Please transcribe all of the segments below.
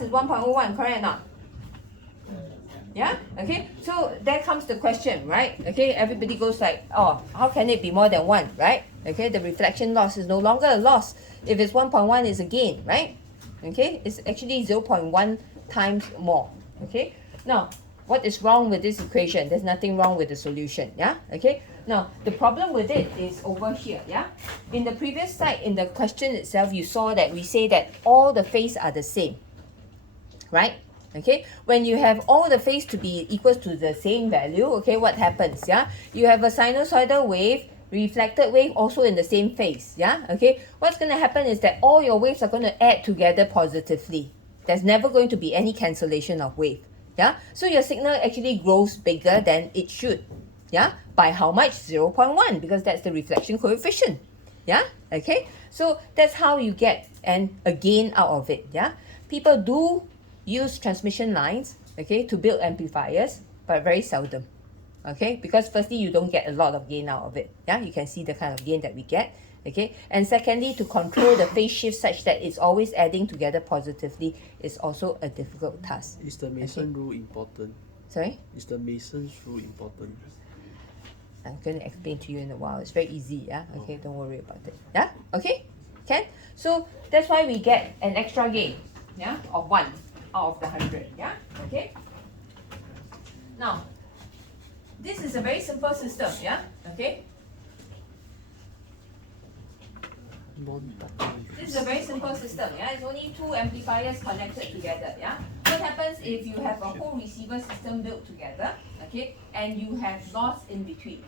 is 1.01, correct or not? Yeah, okay, so there comes the question, right? Okay, everybody goes like, oh, how can it be more than 1, right? Okay, the reflection loss is no longer a loss. If it's 1.1, it's a gain, right? Okay, it's actually 0.1 times more. Okay, now what is wrong with this equation? There's nothing wrong with the solution. Yeah, okay, now the problem with it is over here. Yeah, in the previous slide, in the question itself, you saw that we say that all the phase are the same, right? Okay, when you have all the phase to be equal to the same value, okay, what happens? Yeah, you have a sinusoidal wave, reflected wave also in the same phase. Yeah, okay, what's going to happen is that all your waves are going to add together positively. There's never going to be any cancellation of wave. Yeah, so your signal actually grows bigger than it should. Yeah, by how much? 0.1, because that's the reflection coefficient. Yeah, okay, so that's how you get a gain out of it. Yeah, people do use transmission lines, okay, to build amplifiers, but very seldom. Okay, because firstly, you don't get a lot of gain out of it. Yeah, you can see the kind of gain that we get. Okay, and secondly, to control the phase shift such that it's always adding together positively is also a difficult task. Is the Mason rule important? Sorry? Is the Mason's rule important? I'm going to explain to you in a while. It's very easy, yeah? Okay, don't worry about it. Yeah? Okay? Can? So that's why we get an extra gain, yeah, of 1 out of the 100, yeah? Okay? Now, this is a very simple system, yeah? Okay? This is a very simple system, yeah? It's only 2 amplifiers connected together, yeah? What happens if you have a whole receiver system built together, okay, and you have loss in between,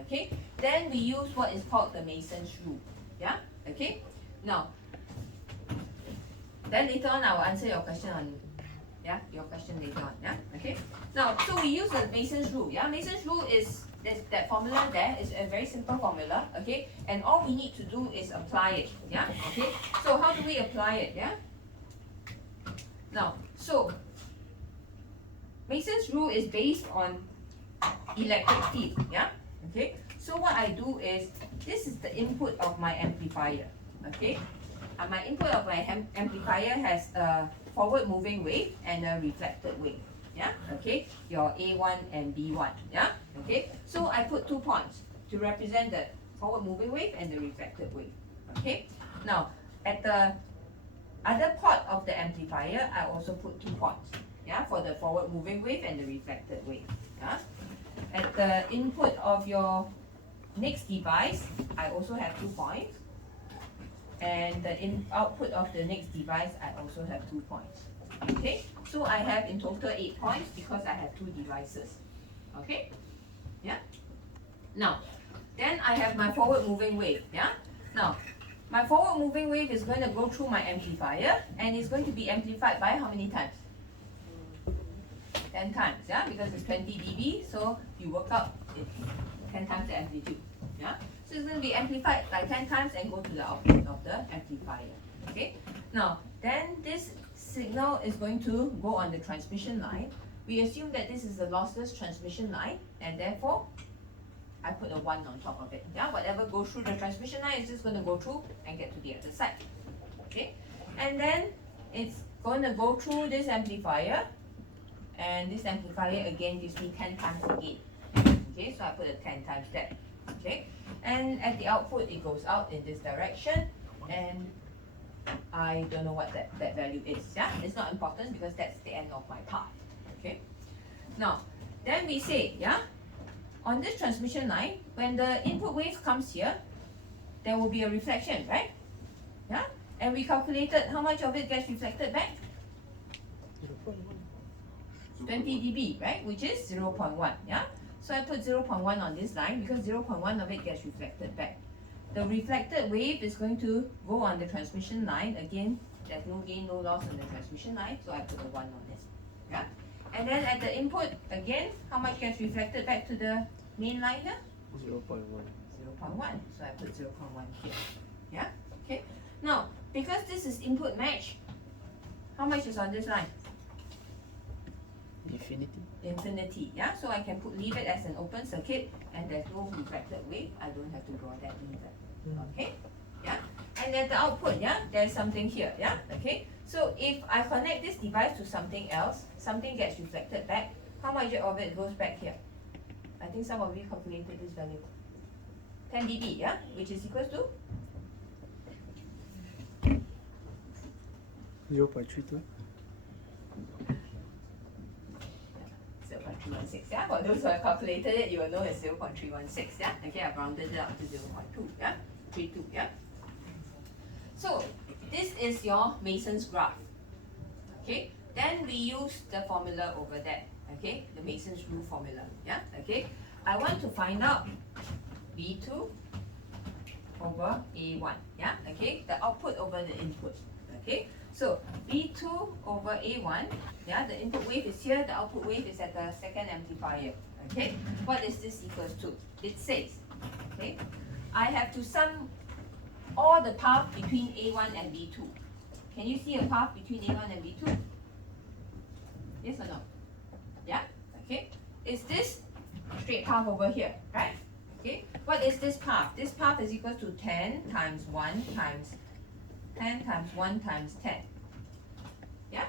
okay? Then we use what is called the Mason's rule, yeah? Okay? Now, then later on I will answer your question on, yeah, your question later on, yeah? Okay? Now, so we use the Mason's rule, yeah? Mason's rule is, that formula there is a very simple formula, okay? And all we need to do is apply it, yeah? Okay? So how do we apply it, yeah? Now, so Mason's rule is based on electric field, yeah? Okay? So what I do is, this is the input of my amplifier, okay? And my input of my amplifier has a forward moving wave and a reflected wave, yeah? Okay? Your A1 and B1, yeah? Okay? So I put 2 points to represent the forward moving wave and the reflected wave, okay? Now, at the other part of the amplifier, I also put 2 points, yeah, for the forward moving wave and the reflected wave. Yeah? At the input of your next device, I also have 2 points. And the output of the next device, I also have 2 points. Okay, so I have in total 8 points because I have 2 devices. Okay, yeah. Now, then I have my forward moving wave. Yeah. Now, my forward moving wave is going to go through my amplifier and it's going to be amplified by how many times? 10 times, yeah, because it's 20 dB, so you work out it's 10 times the amplitude, yeah. So it's going to be amplified by 10 times and go to the output of the amplifier, okay. Now, then this signal is going to go on the transmission line. We assume that this is a lossless transmission line, and therefore, I put a 1 on top of it, yeah. Whatever goes through the transmission line is just going to go through and get to the other side, okay. And then it's going to go through this amplifier, and this amplifier again gives me 10 times again. Okay, so I put a 10 times there. Okay, and at the output it goes out in this direction, and I don't know what that value is. Yeah, it's not important because that's the end of my path. Okay, now then we say, yeah, on this transmission line, when the input wave comes here, there will be a reflection, right? Yeah, and we calculated how much of it gets reflected back. 20 dB, right? Which is 0.1, yeah? So I put 0.1 on this line because 0.1 of it gets reflected back. The reflected wave is going to go on the transmission line. Again, there's no gain, no loss on the transmission line, so I put a 1 on this, yeah? And then at the input, again, how much gets reflected back to the main line here? 0.1. 0.1, so I put 0.1 here, yeah? Okay, now, because this is input match, how much is on this line? Infinity, yeah? So I can leave it as an open circuit and there's no reflected wave. I don't have to draw that either. Okay? Yeah? And at the output, yeah, there's something here, yeah? Okay? So if I connect this device to something else, something gets reflected back, how much of it goes back here? I think some of you calculated this value. 10 dB, yeah? Which is equals to 0.32. 0.316, yeah? For those who have calculated it, you will know it's 0.316, yeah? Okay, I've rounded it up to 0.2, yeah? 32, yeah? So, this is your Mason's graph, okay? Then we use the formula over there, okay? The Mason's rule formula, yeah? Okay? I want to find out B2 over A1, yeah? Okay? The output over the input, okay? So, B2 over A1, yeah? The input wave is here, the output wave is at the second amplifier, okay? What is this equals to? It says, okay? I have to sum all the path between A1 and B2. Can you see a path between A1 and B2? Yes or no? Yeah? Okay. Is this straight path over here, right? Okay. What is this path? This path is equal to 10 times 1 times 10 times 1 times 10. Yeah?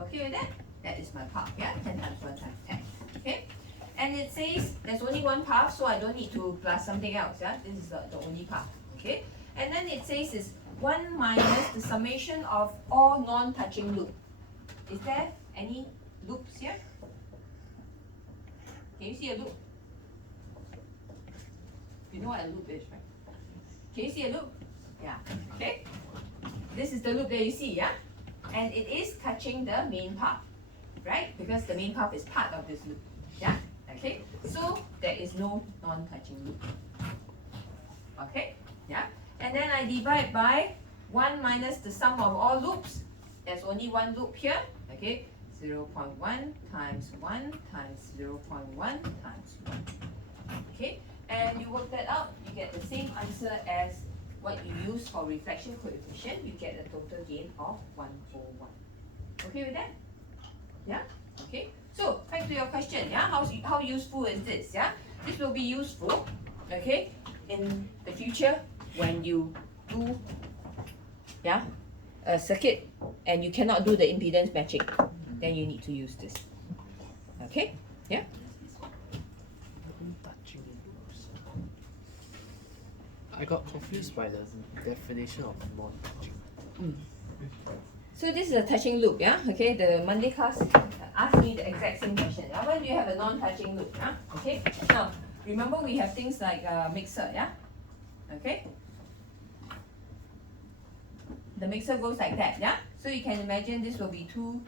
Okay with that? That is my path, yeah? 10 times 1 times 10. Okay? And it says there's only one path, so I don't need to plus something else, yeah? This is the only path, okay? And then it says is 1 minus the summation of all non-touching loop. Is there any loops here? Can you see a loop? You know what a loop is, right? Can you see a loop? Yeah. Okay. This is the loop that you see, yeah? And it is touching the main path, right? Because the main path is part of this loop. Yeah? Okay. So there is no non-touching loop. Okay? Yeah? And then I divide by 1 minus the sum of all loops. There's only one loop here. Okay? 0.1 times 1 times 0.1 times 1. Okay? And you work that out, you get the same answer as what you use for reflection coefficient. You get a total gain of 101. Okay with that? Yeah? Okay? So, back to your question, yeah? How useful is this, yeah? This will be useful, okay, in the future when you do, yeah, a circuit and you cannot do the impedance matching. Then you need to use this. Okay? Yeah? Non-touching loops. I got confused by the definition of non-touching. So this is a touching loop, yeah? Okay, the Monday class asked me the exact same question. Yeah? When do you have a non-touching loop? Yeah? Okay? Now, remember we have things like mixer, yeah? Okay? The mixer goes like that, yeah? So you can imagine this will be 2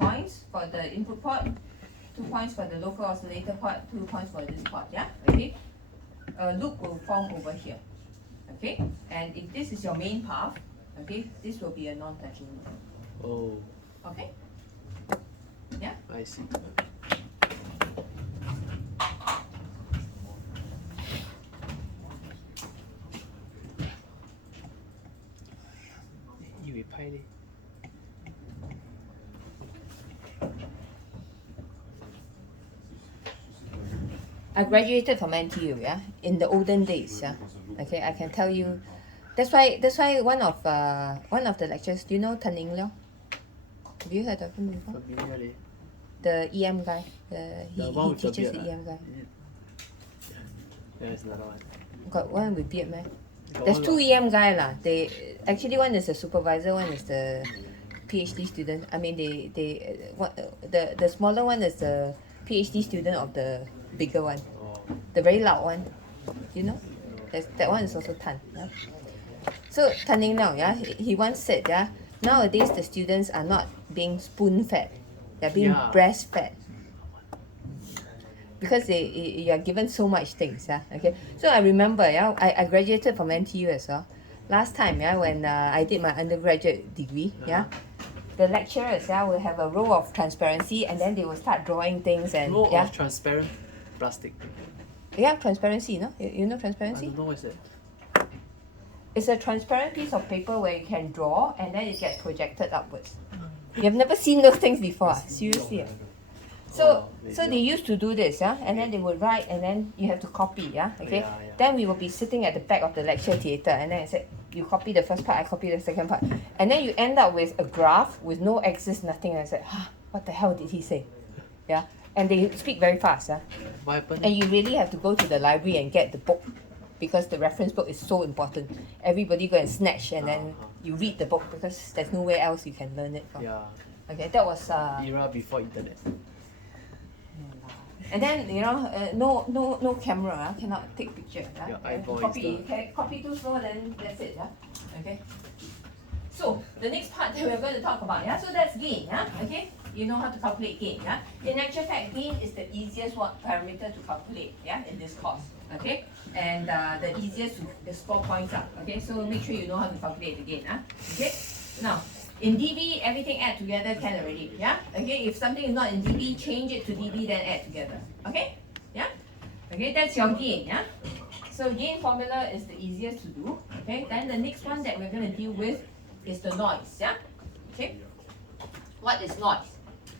points for the input port, 2 points for the local oscillator port, 2 points for this port, yeah? Okay? A loop will form over here. Okay? And if this is your main path, okay, this will be a non-touching loop. Oh, Okay? Yeah? I see. You拍嘞。 I graduated from NTU, yeah, in the olden days, yeah. Okay, I can tell you. That's why one of the lecturers, do you know Tan Ning Leong? Have you heard of him before? Familiar leh. The EM guy. The He one with the teaches beard the ah? EM guy. There's another one. Got one with beard man. Got There's one 2 got- EM guy lah. They actually one is the supervisor, one is the PhD student. I mean the smaller one is the PhD student of the bigger one. Oh, The very loud one. You know? That one is also Tan. Yeah? So Tan Ning Leong, yeah, he once said, yeah, nowadays the students are not being spoon fed, they're being Yeah. breastfed. Because you are given so much things, yeah. Okay. So I remember, yeah, I graduated from NTU as well. Last time, yeah, when I did my undergraduate degree, yeah, the lecturers, yeah, will have a row of transparency and then they will start drawing things and roll yeah, of transparent plastic. yeah, transparency, no? You know I transparency? don't know what's that. It's a transparent piece of paper where you can draw and then it gets projected upwards. You have never seen those things before, ah? Seriously. Ah? So Oh, maybe so they used to do this, yeah, and then they would write and then you have to copy, yeah, okay. Yeah, yeah. Then we will be sitting at the back of the lecture theatre and then I said, You copy the first part, I copy the second part. And then you end up with a graph with no axis, nothing. And I said, what the hell did he say? Yeah. And they speak very fast. What happened? And you really have to go to the library and get the book because the reference book is so important. Everybody go and snatch and then you read the book because there's nowhere else you can learn it from. Yeah. Okay, that was Era before internet. and then no camera, cannot take picture. Your eyeball is Copy too slow, then that's it. Okay. So the next part that we're going to talk about, so that's gain, okay? You know how to calculate gain, In actual fact, gain is the easiest parameter to calculate, in this course, okay? And the easiest to score points up, okay? So make sure you know how to calculate the gain, okay? Now, in dB, everything add together can already, Okay, if something is not in dB, change it to dB, then add together, okay? Okay, that's your gain, So gain formula is the easiest to do, okay? Then the next one that we're going to deal with is the noise, Okay? What is noise?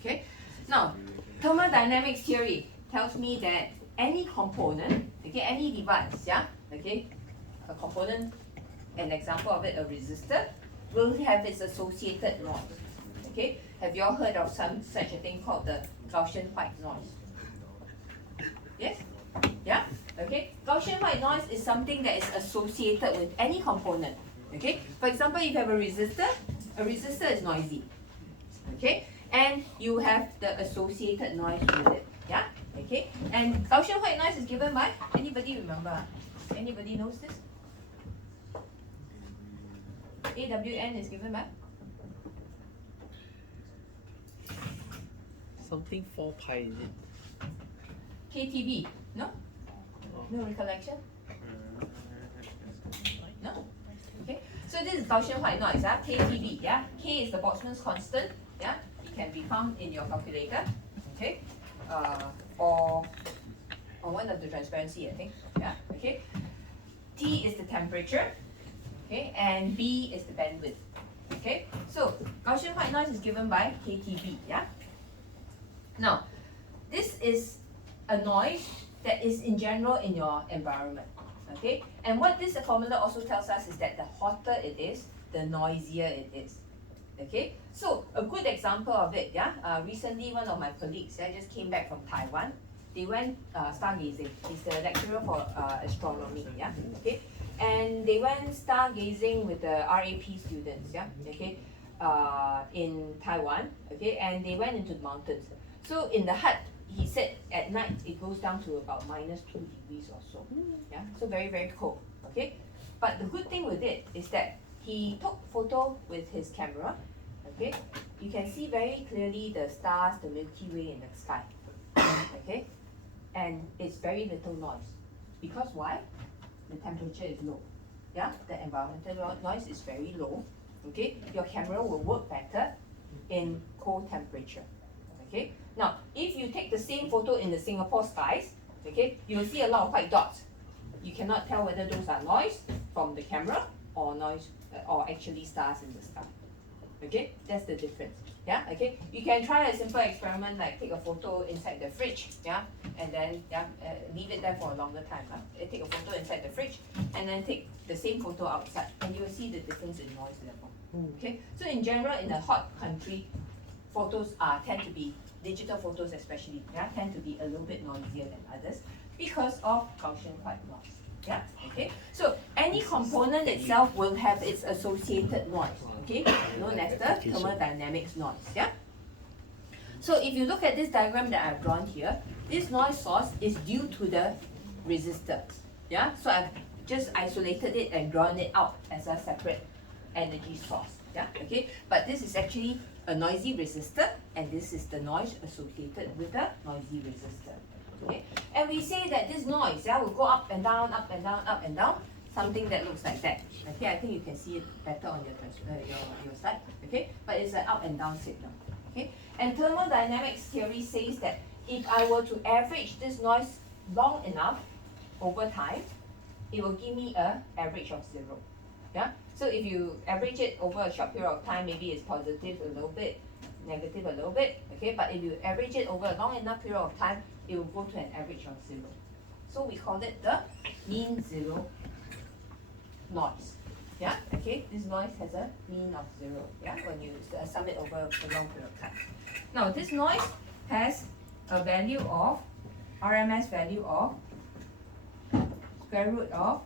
Okay? Now, thermodynamics theory tells me that any component, okay, any device, okay, a component, an example of it, a resistor, will have its associated noise. Okay? Have you all heard of such a thing called the Gaussian white noise? Yes? Yeah? Okay? Gaussian white noise is something that is associated with any component. Okay? For example, if you have a resistor is noisy. Okay? And you have the associated noise with it. Yeah? Okay? And Gaussian white noise is given by, anybody remember? Anybody knows this? AWN is given by? Something 4 pi, is it? KTB. No? No recollection? No? Okay. So this is Gaussian white noise, KTB, K is the Boltzmann's constant, it can be found in your calculator, okay? Or one of the transparency, I think, okay? T is the temperature, okay? And B is the bandwidth, okay? So Gaussian white noise is given by KTB, Now, this is a noise that is in general in your environment, okay? And what this formula also tells us is that the hotter it is, the noisier it is, okay? So a good example of it, recently one of my colleagues just came back from Taiwan. They went stargazing. He's the lecturer for astronomy, okay? And they went stargazing with the RAP students, okay? In Taiwan, okay? And they went into the mountains. So in the hut, he said at night it goes down to about -2 degrees or so. So very, very cold. Okay? But the good thing with it is that he took photo with his camera. Okay? You can see very clearly the stars, the Milky Way in the sky. Okay? And it's very little noise. Because why? The temperature is low. The environmental noise is very low. Okay? Your camera will work better in cold temperature. Okay? Now, if you take the same photo in the Singapore skies, okay, you will see a lot of white dots. You cannot tell whether those are noise from the camera or noise or actually stars in the sky. Okay, that's the difference. Okay. You can try a simple experiment like take a photo inside the fridge. And then leave it there for a longer time. Take a photo inside the fridge and then take the same photo outside, and you will see the difference in noise level. Okay. So in general, in a hot country, photos tend to be digital photos especially, tend to be a little bit noisier than others because of Gaussian white noise. Okay. So any component itself will have its associated noise, okay, known as the thermodynamics noise. So if you look at this diagram that I've drawn here, this noise source is due to the resistor. So I've just isolated it and drawn it out as a separate energy source. Okay. But this is actually a noisy resistor, and this is the noise associated with the noisy resistor. Okay, and we say that this noise will go up and down, up and down, up and down, something that looks like that. Okay, I think you can see it better on your slide. Okay, but it's an up and down signal. Okay, and thermodynamics theory says that if I were to average this noise long enough over time, it will give me an average of 0. So if you average it over a short period of time, maybe it's positive a little bit, negative a little bit, okay? But if you average it over a long enough period of time, it will go to an average of 0. So we call it the mean zero noise. Yeah, okay, this noise has a mean of 0, yeah, when you sum it over a long period of time. Now, this noise has a value of, RMS value of square root of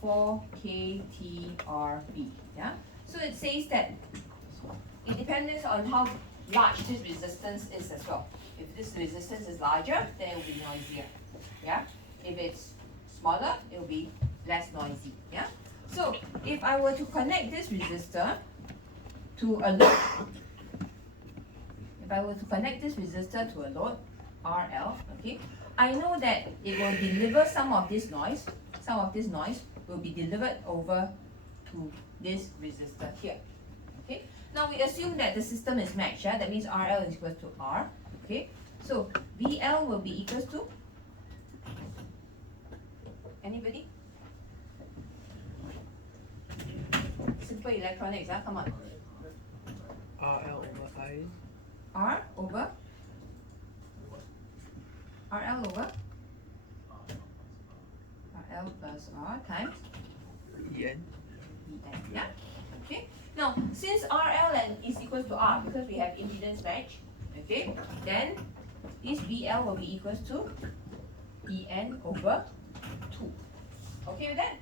4 kTRB, yeah. So it says that it depends on how large this resistance is as well. If this resistance is larger, then it will be noisier, yeah. If it's smaller, it will be less noisy, yeah. So if I were to connect this resistor to a load, RL, okay, I know that it will deliver some of this noise will be delivered over to this resistor here. Okay. Now we assume that the system is matched, yeah? That means RL is equal to R. Okay. So VL will be equals to, anybody? Simple electronics, come on. RL over I. R over RL over RL plus R times EN. EN, yeah? Okay. Now, since RL is equals to R, because we have impedance match, okay, then this VL will be equals to EN over 2. Okay with that?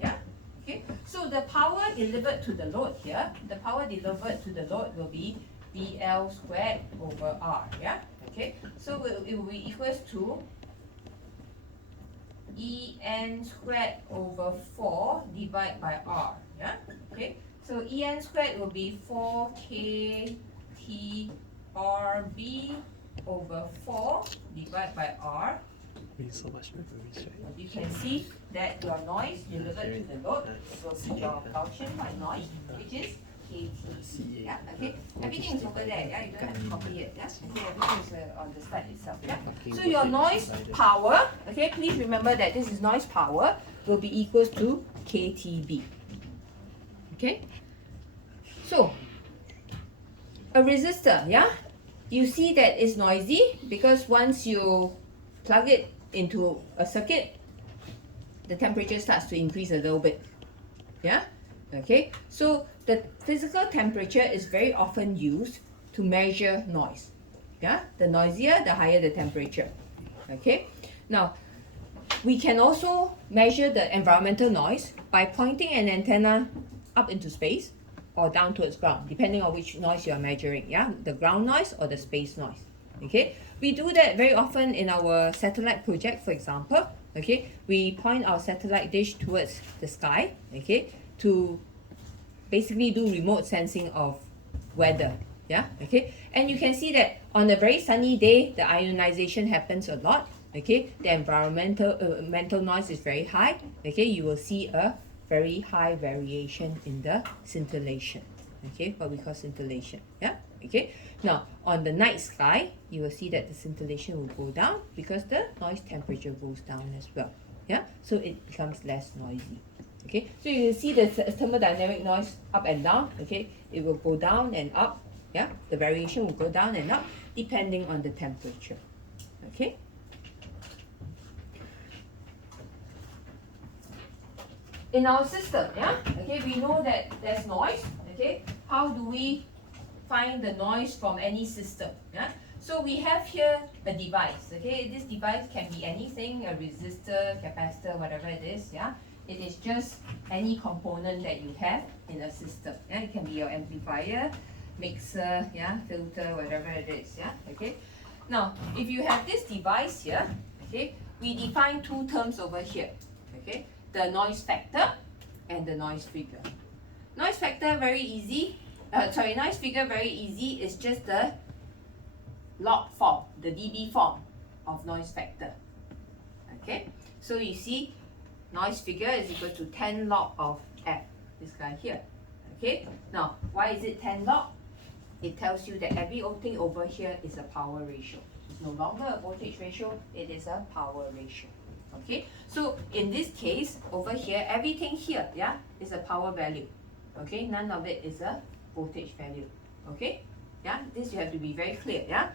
Yeah? Okay. So the power delivered to the load here, will be VL squared over R, yeah? Okay. So it will be equals to En squared over 4 divided by R, yeah? Okay. So En squared will be 4kTRB over 4 divided by R. Means so much information. You can see that your noise delivered to the load will be your Gaussian white noise, which is KT. Yeah, okay. Everything is over there. Yeah, you don't have to copy it. Yeah, okay. Everything is on the slide itself. Yeah. So your noise power, okay. Please remember that this is noise power will be equals to KTB. Okay. So a resistor, yeah, you see that it's noisy because once you plug it into a circuit, the temperature starts to increase a little bit. Yeah? Okay? So the physical temperature is very often used to measure noise. Yeah? The noisier, the higher the temperature. Okay? Now, we can also measure the environmental noise by pointing an antenna up into space or down towards ground, depending on which noise you are measuring. Yeah? The ground noise or the space noise. Okay? We do that very often in our satellite project, for example. Okay, we point our satellite dish towards the sky, okay, to basically do remote sensing of weather. Yeah, okay, and you can see that on a very sunny day, the ionization happens a lot. Okay, the mental noise is very high. Okay, you will see a very high variation in the scintillation. Okay, what we call scintillation. Yeah, okay. Now, on the night sky, you will see that the scintillation will go down because the noise temperature goes down as well. Yeah, so it becomes less noisy. Okay, so you see the thermodynamic noise up and down. Okay, it will go down and up. Yeah, the variation will go down and up depending on the temperature. Okay. In our system, yeah, okay, we know that there's noise. Okay, how do we find the noise from any system? Yeah, so we have here a device. Okay, this device can be anything, a resistor, capacitor, whatever it is. Yeah, it is just any component that you have in a system. Yeah, it can be your amplifier, mixer, yeah, filter, whatever it is. Yeah, okay. Now, if you have this device here, okay, we define two terms over here. Okay, the noise factor and the noise figure. Noise factor very easy. Noise figure very easy. It's just the log form, the dB form of noise factor. Okay, so you see, noise figure is equal to 10 log of F. This guy here. Okay. Now, why is it 10 log? It tells you that everything over here is a power ratio. It's no longer a voltage ratio. It is a power ratio. Okay. So in this case, over here, everything here, yeah, is a power value. Okay. None of it is a voltage value. Okay. Yeah. This you have to be very clear. Yeah.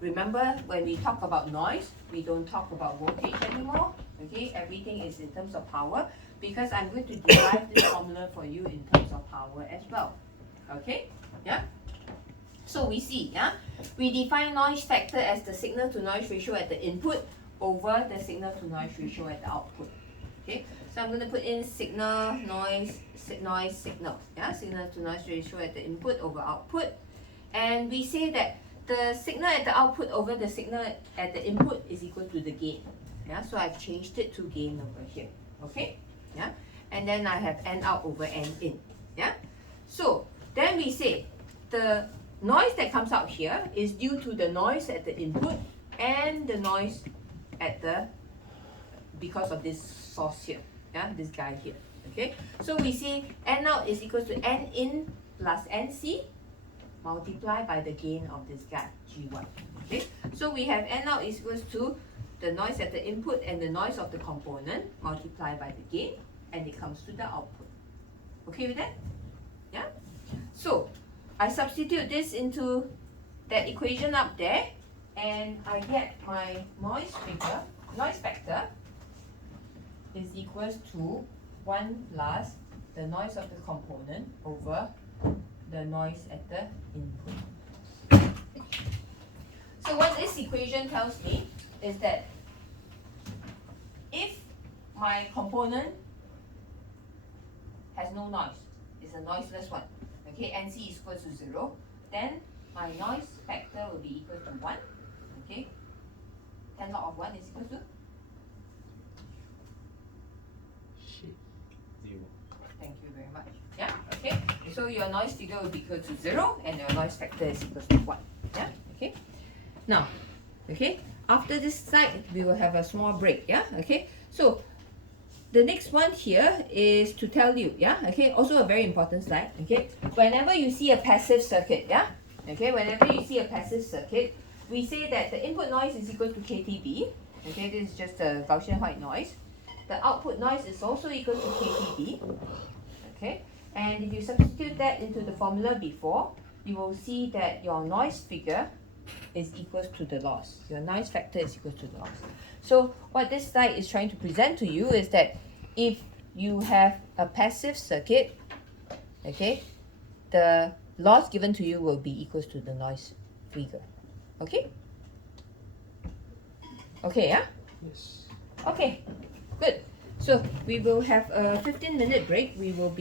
Remember, when we talk about noise, we don't talk about voltage anymore. Okay, everything is in terms of power because I'm going to derive this formula for you in terms of power as well. Okay, yeah. So we see, yeah, we define noise factor as the signal to noise ratio at the input over the signal to noise ratio at the output. Okay, so I'm going to put in signal, noise, signal, yeah, signal to noise ratio at the input over output. And we say that the signal at the output over the signal at the input is equal to the gain. Yeah, so I've changed it to gain over here. Okay, yeah, and then I have N out over N in. Yeah, so then we say the noise that comes out here is due to the noise at the input and the noise at the, because of this source here, yeah, this guy here. Okay, so we see N out is equal to N in plus NC multiplied by the gain of this guy, G1. Okay, so we have N out is equals to the noise at the input and the noise of the component multiplied by the gain, and it comes to the output. Okay with that? Yeah? So I substitute this into that equation up there, and I get my noise factor is equals to 1 plus the noise of the component over the noise at the input. So what this equation tells me is that if my component has no noise, it's a noiseless one, okay, NC is equal to 0, then my noise factor will be equal to 1, okay, 10 log of 1 is equal to? Shit. 0. Thank you very much. Yeah, okay, so your noise figure will be equal to 0 and your noise factor is equal to 1. Yeah, okay. Now, okay, after this slide, we will have a small break. Yeah, okay. So the next one here is to tell you, yeah, okay, also a very important slide, okay. Whenever you see a passive circuit, yeah, okay, whenever you see a passive circuit, we say that the input noise is equal to KTB, okay, this is just a Gaussian white noise. The output noise is also equal to KTB, okay, and if you substitute that into the formula before, you will see that your noise figure is equal to the loss. Your noise factor is equal to the loss. So what this slide is trying to present to you is that if you have a passive circuit, okay, the loss given to you will be equal to the noise figure. Okay? Okay, yeah? Yes. Okay, good. So we will have a 15-minute break. We will be